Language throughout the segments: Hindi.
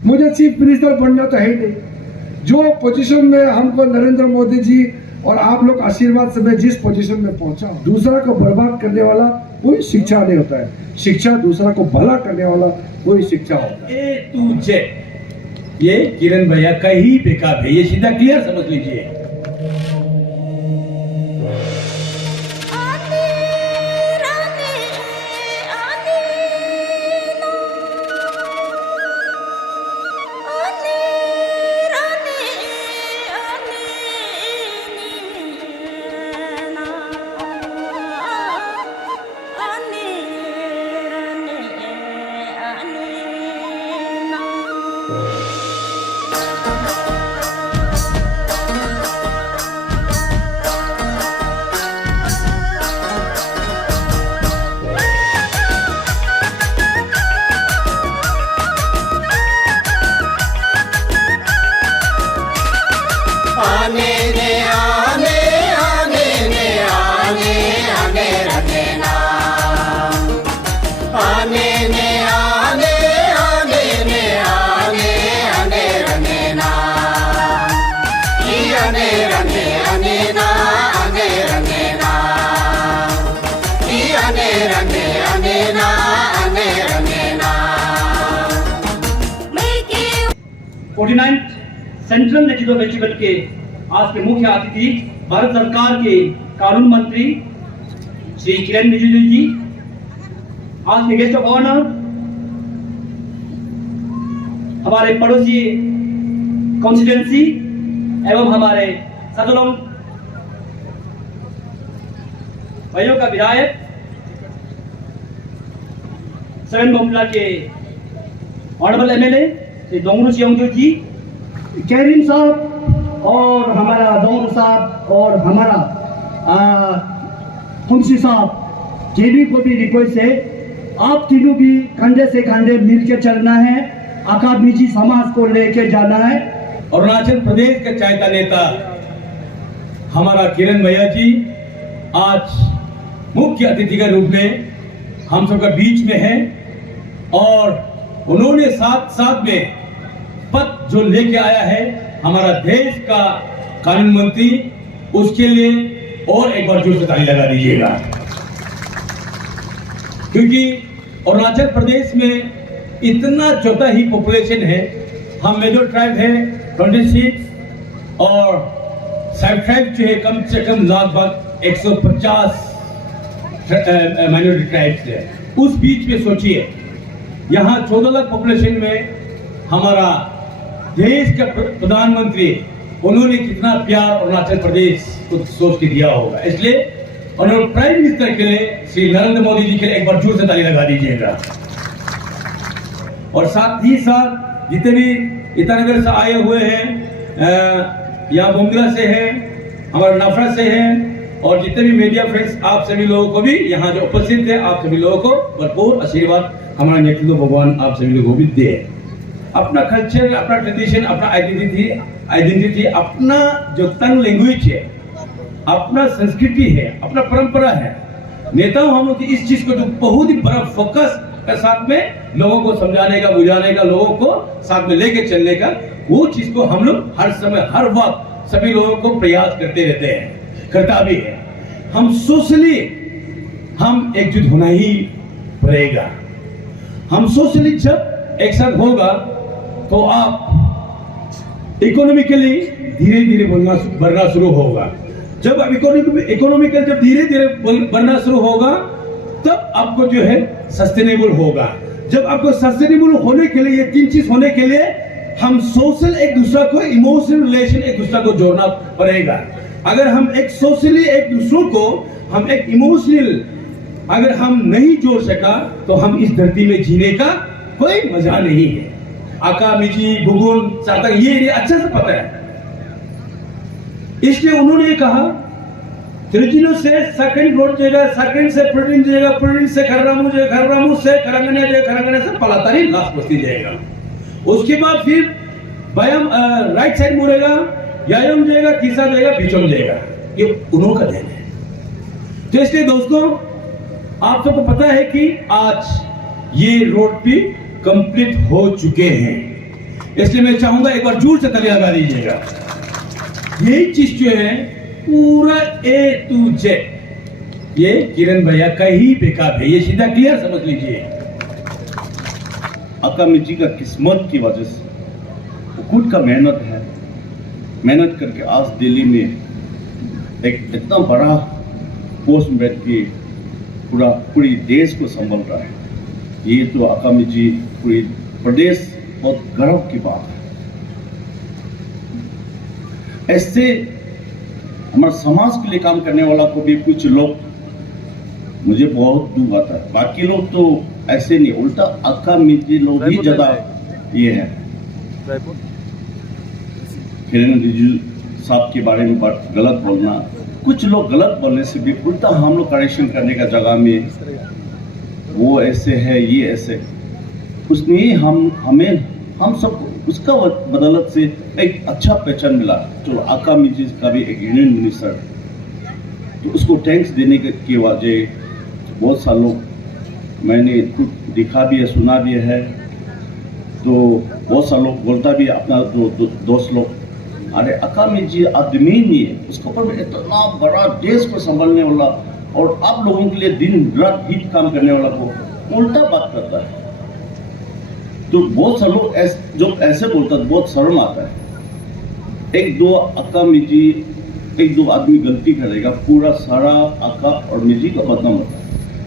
मुझे चीफ मिनिस्टर बनना तो है ही नहीं। जो पोजीशन में हमको नरेंद्र मोदी जी और आप लोग आशीर्वाद से मैं जिस पोजीशन में पहुंचा, दूसरा को बर्बाद करने वाला कोई शिक्षा नहीं होता है। शिक्षा दूसरा को भला करने वाला कोई शिक्षा होता है। ए टू जेड ये किरण भैया का ही बेकअप है, ये सीधा क्लियर समझ लीजिए। सेंट्रल लेजिस्लेटिव फेस्टिवल के आज के मुख्य अतिथि भारत सरकार के कानून मंत्री श्री किरण रिजिजू जी, आज के गेस्ट ऑफ ऑनर हमारे पड़ोसी कॉन्स्टिट्यूंसी एवं हमारे सदलों भाइयों का विधायक सेवन बोमला के ऑनरेबल एमएलए श्री दोंगरू सियोंगजो जी, कैरिन साहब और हमारा दोंगरू साहब और हमारा कुंसी साहब, जेबी को भी रिक्वेस्ट है आप तीनों भी कंधे से कंधे मिलकर चलना है, अकादमी समाज को लेकर जाना है। अरुणाचल प्रदेश का चाहता नेता हमारा किरण भैया जी आज मुख्य अतिथि के रूप में हम सबका बीच में है और उन्होंने साथ साथ में पद जो लेके आया है हमारा देश का कानून मंत्री, उसके लिए और एक बार जोर से ताली लगा दीजिएगा। क्योंकि अरुणाचल प्रदेश में इतना छोटा ही पॉपुलेशन है, हम मेजर ट्राइब है 26 और सब ट्राइब जो है कम से कम लगभग 150 माइनॉरिटी ट्राइब्स है। उस बीच में सोचिए यहाँ 14 लाख पॉपुलेशन में हमारा देश का प्रधानमंत्री, उन्होंने कितना प्यार अरुणाचल प्रदेश को सोच के दिया होगा। इसलिए उन्होंने प्राइम मिनिस्टर के लिए श्री नरेंद्र मोदी जी के लिए एक बार जोर से ताली लगा दीजिएगा। और साथ ही साथ जितने भी ईटानगर से आए हुए हैं, या बोमडिला से हैं, हमारे नाफरा से हैं, और जितने भी मीडिया फ्रेंड्स, आप सभी लोगों को भी यहाँ जो उपस्थित है, आप सभी लोगों को भरपूर आशीर्वाद हमारा नेतृत्व भगवान आप सभी लोगों को भी दे। अपना कल्चर, अपना ट्रेडिशन, अपना आइडेंटिटी, अपना जो टंग लैंग्वेज है, अपना संस्कृति है, अपना परंपरा है। नेताओं हम लोग इस चीज को जो बहुत ही बड़ा फोकस के साथ में लोगों को समझाने का, बुझाने का, लोगों को साथ में लेके चलने का, वो चीज को हम लोग हर समय हर वक्त सभी लोगों को प्रयास करते रहते हैं, करता भी है। हम सोशली हम एकजुट होना ही पड़ेगा। हम सोशली जब एक साथ होगा तो आप इकोनॉमिकली धीरे धीरे बढ़ना शुरू होगा। जब इकोनॉमिकल जब धीरे धीरे बढ़ना शुरू होगा तब आपको जो है सस्टेनेबल होगा। जब आपको सस्टेनेबल होने के लिए, ये 3 चीज होने के लिए हम सोशल एक दूसरा को, इमोशनल रिलेशन एक दूसरा को जोड़ना पड़ेगा। अगर हम एक सोशली एक दूसरों को, हम एक इमोशनल अगर हम नहीं जोड़ सका तो हम इस धरती में जीने का कोई मजा नहीं है। आका, मिजी, बुगुन, सातक ये अच्छा से पता है। इसलिए उन्होंने कहा त्रिजिनो से सेकंड रोड जाएगा, सेकंड से प्रोटीन जाएगा, प्रोटीन से खररामू जाएगा, खररामू से खरंगने जाएगा, खरंगने से पलातारी लास्ट बस्ती जाएगा। उसके बाद फिर बयाम राइट साइड मुड़ेगा, यायम जाएगा, तीसरा जाएगा, बीचम जाएगा। ये उन्हों का देन है। तो इसलिए दोस्तों आप सबको पता है कि आज ये रोड भी कंप्लीट हो चुके हैं। इसलिए मैं चाहूंगा एक बार जोर से तालियां लगा दीजिएगा। यही चीज जो है पूरा A to Z ये किरण भैया का ही बेकअप है, ये सीधा क्लियर समझ लीजिए। अकामी जी का किस्मत की वजह से वो खुद का मेहनत है, मेहनत करके आज दिल्ली में एक इतना बड़ा पोस्ट में बैठ के पूरी देश को संभाल रहा है। ये तो अकामी जी पूरी प्रदेश बहुत गर्व की बात है। ऐसे हमारे समाज के लिए काम करने वाला को भी कुछ लोग मुझे बहुत दुख आता है, बाकी लोग तो ऐसे नहीं, उल्टा अकामी जी लोग ही ज्यादा ये है। किरण रिजिजू साहब के बारे में बात गलत बोलना, कुछ लोग गलत बोलने से भी उल्टा हम लोग करेक्शन करने का जगह में वो ऐसे है, ये ऐसे, उसने हम सब उसका बदौलत से एक अच्छा पहचान मिला। तो अकामी जी का भी एक यूनियन मिनिस्टर, तो उसको थैंक्स देने की वजह बहुत सालों मैंने खुद दिखा भी है, सुना भी है। तो बहुत सारे लोग बोलता भी अपना दोस्त लोग, अरे अकामी जी आदमी नहीं है, उसके ऊपर इतना बड़ा देश को संभालने वाला और आप लोगों के लिए दिन रात हित काम करने वाला को उल्टा बात करता है। तो बहुत सारे लोग जो ऐसे बोलता है बहुत शर्म आता है। एक दो अकामी जी, एक दो आदमी गलती करेगा, पूरा सारा अका और मिजी का बदनाम होता है।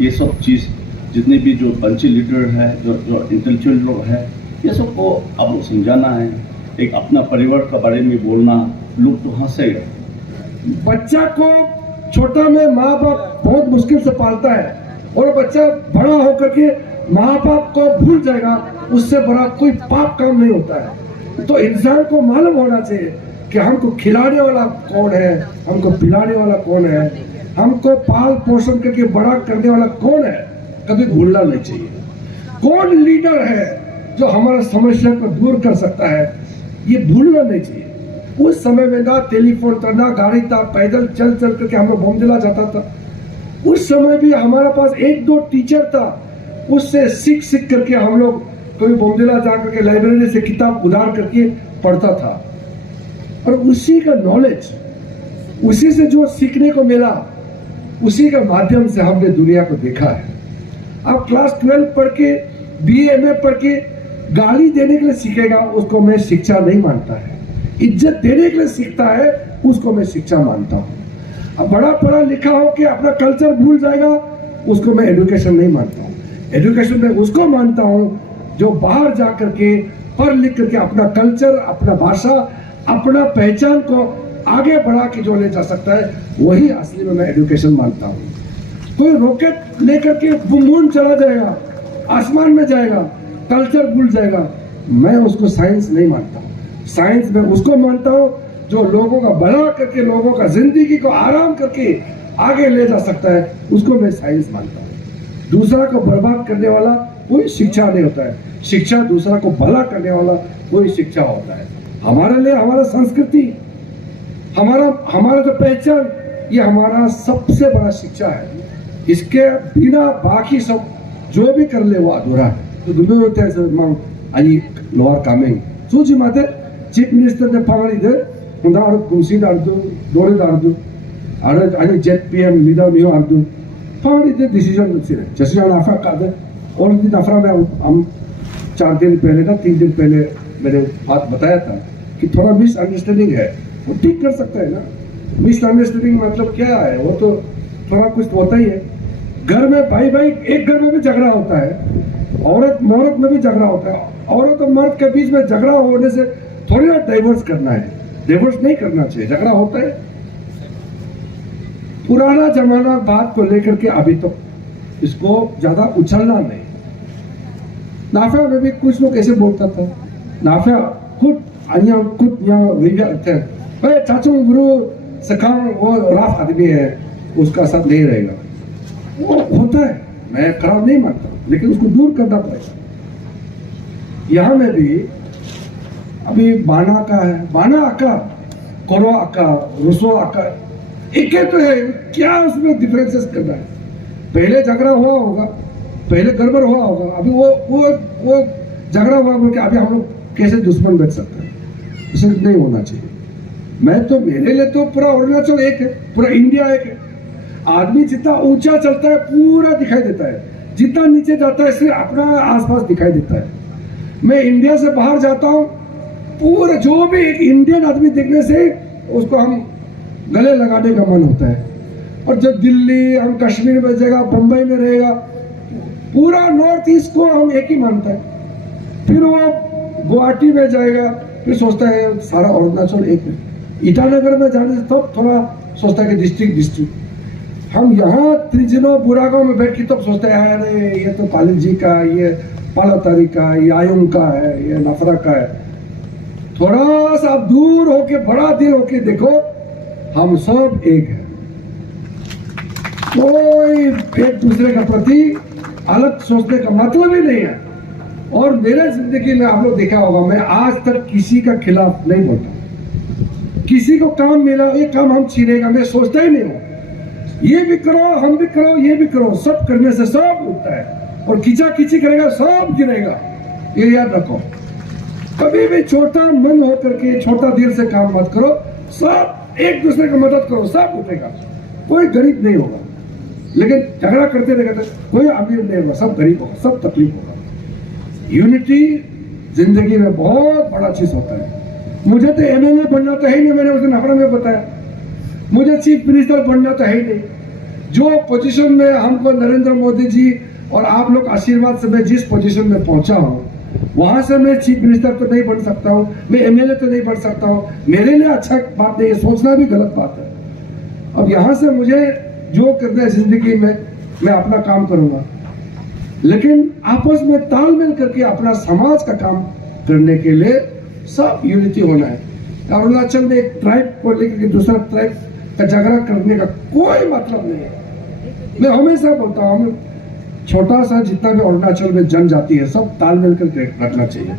ये सब चीज़ जितने भी जो पंची लीडर है, जो इंटेलेक्चुअल लोग हैं, ये सबको आप लोग समझाना है। एक अपना परिवार का बारे में बोलना, लोग तो हंसेगा। बच्चा को छोटा में माँ बाप बहुत मुश्किल से पालता है और बच्चा बड़ा होकर के माँ बाप को भूल जाएगा, उससे बड़ा कोई पाप काम नहीं होता है। तो इंसान को मालूम होना चाहिए कि हमको खिलाने वाला कौन है, हमको पिलाने वाला कौन है, हमको पाल पोषण करके बड़ा करने वाला कौन है, कभी भूलना नहीं चाहिए। कौन लीडर है जो हमारा समस्या को दूर कर सकता है, ये भूलना नहीं चाहिए। उस समय में ना टेलीफोन था, ना गाड़ी था, पैदल चल करके हम लोग बोमदिला जाता था। उस समय भी हमारे पास एक दो टीचर था, उससे सीख करके हम लोग कभी बोमदिला जा करके लाइब्रेरी से किताब उधार करके पढ़ता था। और उसी का नॉलेज, उसी से जो सीखने को मिला, उसी के माध्यम से हमने दुनिया को देखा है। आप क्लास 12 पढ़ के, BA MA पढ़ के गाली देने के लिए सीखेगा, उसको मैं शिक्षा नहीं मानता है। इज्जत देने के लिए सीखता है, उसको मैं शिक्षा मानता हूँ। अब बड़ा पढ़ा लिखा हो के अपना कल्चर भूल जाएगा, उसको मैं एजुकेशन नहीं मानता हूँ। एजुकेशन में उसको मानता हूँ जो बाहर जा करके पढ़ लिख करके अपना कल्चर, अपना भाषा, अपना पहचान को आगे बढ़ा के जो ले जा सकता है, वही असली में मैं एजुकेशन मानता हूँ। कोई रॉकेट लेकर के मून चला जाएगा, आसमान में जाएगा, कल्चर भूल जाएगा, मैं उसको साइंस नहीं मानता हूँ। साइंस में उसको मानता हूँ जो लोगों का भला करके, लोगों का जिंदगी को आराम करके आगे ले जा सकता है, उसको मैं साइंस मानता हूँ। दूसरा को बर्बाद करने वाला कोई शिक्षा नहीं होता है। शिक्षा दूसरा को भला करने वाला कोई शिक्षा होता है। हमारे लिए हमारा संस्कृति, हमारा जो पहचान, ये हमारा सबसे बड़ा शिक्षा है। इसके बिना बाकी सब जो भी कर ले वो अधूरा है। तो दुनिया होते हैं आई लोअर कामिंग सूची माते चीफ मिनिस्टर ने पावरी दे उन्दा और कुंसी दार्दु दोरे दार्दु और आई jet PM leader neo आर्दु Pavri दे डिसीजन से जैसे हम आफा का दे और दिन अफरा में हम 4 दिन पहले ना 3 दिन पहले मैंने बात बताया था कि थोड़ा मिसअंडरस्टैंडिंग है, वो ठीक कर सकता है ना। मिसअंडरस्टैंडिंग मतलब क्या है, वो तो थोड़ा कुछ होता ही है। घर में भाई एक घर में भी झगड़ा होता है, औरत में भी झगड़ा होता है। औरत और मर्द के बीच में झगड़ा होने से थोड़ी ना डाइवोर्स करना है, डाइवोर्स नहीं करना चाहिए, झगड़ा होता है। पुराना जमाना बात को लेकर के अभी तो इसको ज्यादा उछलना नहीं। नाफिया में भी कुछ लोग ऐसे बोलता था, नाफिया खुद चाचू गुरु सखाम वो राफ आदमी है, उसका साथ नहीं रहेगा। वो होता है, मैं खराब नहीं मानता, लेकिन उसको दूर करना पड़ेगा। यहाँ में भी अभी बाना का है, बाना आका, कोरो आका, रुसो आका, एक ही तो है, क्या उसमें डिफरेंसेस करना है। पहले झगड़ा हुआ होगा, पहले गड़बड़ हुआ होगा, अभी वो झगड़ा हुआ बोल के अभी हम लोग कैसे दुश्मन बच सकता है? इसे नहीं होना चाहिए। मैं तो, मेरे लिए तो पूरा अरुणाचल एक है, पूरा इंडिया एक है। आदमी जितना ऊंचा चलता है पूरा दिखाई देता है, जितना नीचे जाता है सिर्फ अपना आसपास दिखाई देता है। मैं इंडिया से बाहर जाता हूँ, पूरा जो भी एक इंडियन आदमी देखने से उसको हम गले लगाने का मन होता है। और जब दिल्ली, हम कश्मीर में जाएगा, बम्बई में रहेगा, पूरा नॉर्थ ईस्ट को हम एक ही मानता है। फिर वो गुवाहाटी में जाएगा, फिर सोचता है सारा अरुणाचल एक है। ईटानगर में जाने से तब थोड़ा सोचता है कि डिस्ट्रिक्ट। हम यहाँ त्रिजिनो बुरागांव में बैठ के तब सोचते हैं अरे ये तो पालित जी का, ये पालातारी का, ये आयुंग का है, ये नफरा का है। थोड़ा सा दूर होके, बड़ा दिल होके देखो, हम सब एक है। कोई एक दूसरे का प्रति अलग सोचने का मतलब ही नहीं है। और मेरे जिंदगी में आप लोग देखा होगा, मैं आज तक किसी का खिलाफ नहीं बोलता। किसी को काम मिला, ये काम हम छीनेगा, मैं सोचता ही नहीं हूँ। ये भी करो, हम भी करो, ये भी करो, सब करने से सब उठता है। और खींचा खींची करेगा सब गिरेगा, ये याद रखो। कभी भी छोटा मन होकर के, छोटा दिल से काम मत करो। सब एक दूसरे की मदद करो, सब उठेगा। कोई गरीब नहीं होगा, लेकिन झगड़ा करते रहेगा तो कोई अमीर नहीं होगा, सब गरीब होगा, सब तकलीफ होगा। यूनिटी जिंदगी में बहुत बड़ा चीज होता है। मुझे तो एमएलए बनना तो है नहीं, मैंने उसे नफरा में बताया। मुझे चीफ मिनिस्टर बनना तो है नहीं। जो पोजीशन में हमको नरेंद्र मोदी जी और आप लोग आशीर्वाद से मैं जिस पोजीशन में पहुंचा हूं, वहां से मैं चीफ मिनिस्टर तो नहीं बन सकता हूं, मैं एमएलए तो नहीं बन सकता हूं। मेरे लिए अच्छा बात नहीं है, सोचना भी गलत बात है। अब यहां से मुझे जो करना है जिंदगी में, मैं अपना काम करूंगा, लेकिन आपस में तालमेल करके अपना समाज का काम करने के लिए सब यूनिटी होना है। अरुणाचल में एक ट्राइब को लेकर दूसरा ट्राइब का झगड़ा करने का कोई मतलब नहीं है। मैं हमेशा बोलता हूँ, छोटा सा जितना भी अरुणाचल में जनजाति है, सब तालमेल करके रखना चाहिए।